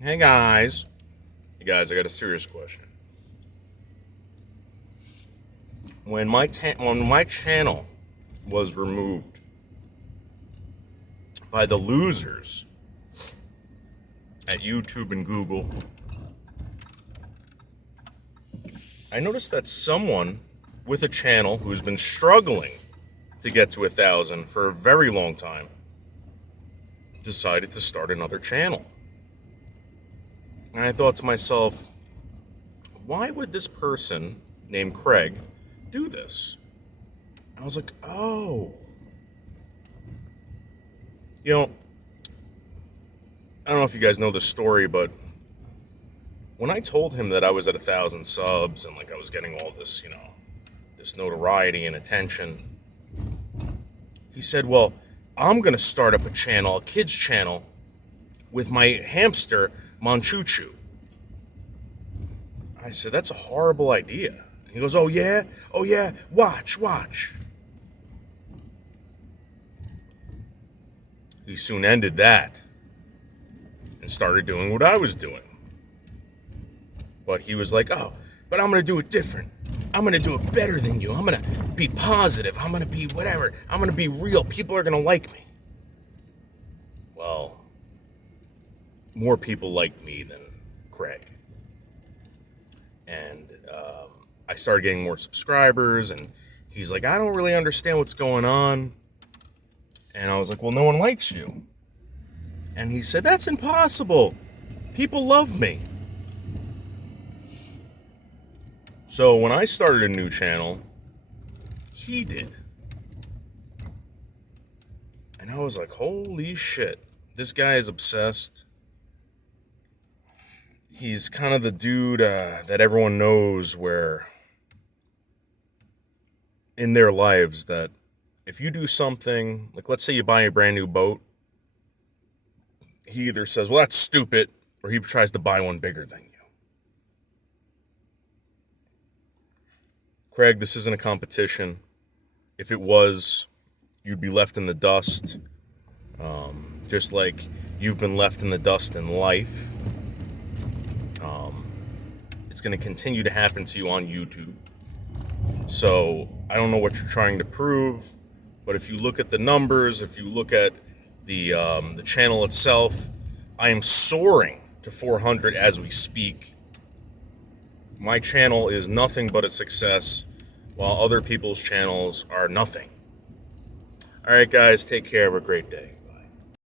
Hey guys. Hey guys, I got a serious question. When my channel was removed by the losers at YouTube and Google, I noticed that someone with a channel who's been struggling to get to 1,000 for a very long time decided to start another channel. And I thought to myself, why would this person named Craig do this? I was like, oh. You know, I don't know if you guys know this story, but when I told him that I was at 1,000 subs and like I was getting all this, this notoriety and attention, he said, well, I'm going to start up a channel, a kids channel, with my hamster, Manchuchu. I said, that's a horrible idea. He goes, oh yeah? Oh yeah, watch. He soon ended that and started doing what I was doing. But he was like, oh, but I'm going to do it different. I'm going to do it better than you. I'm going to be positive. I'm going to be whatever. I'm going to be real. People are going to like me. Well, more people liked me than Craig. And I started getting more subscribers, and he's like, I don't really understand what's going on. And I was like, well, no one likes you. And he said, that's impossible. People love me. So when I started a new channel, he did. And I was like, holy shit, this guy is obsessed. He's kind of the dude that everyone knows where in their lives that if you do something, like let's say you buy a brand new boat, he either says, well, that's stupid, or he tries to buy one bigger than you. Craig, this isn't a competition. If it was, you'd be left in the dust, just like you've been left in the dust in life. It's going to continue to happen to you on YouTube. So I don't know what you're trying to prove, but if you look at the numbers, if you look at the channel itself, I am soaring to 400 as we speak. My channel is nothing but a success, while other people's channels are nothing. All right, guys, take care. Have a great day.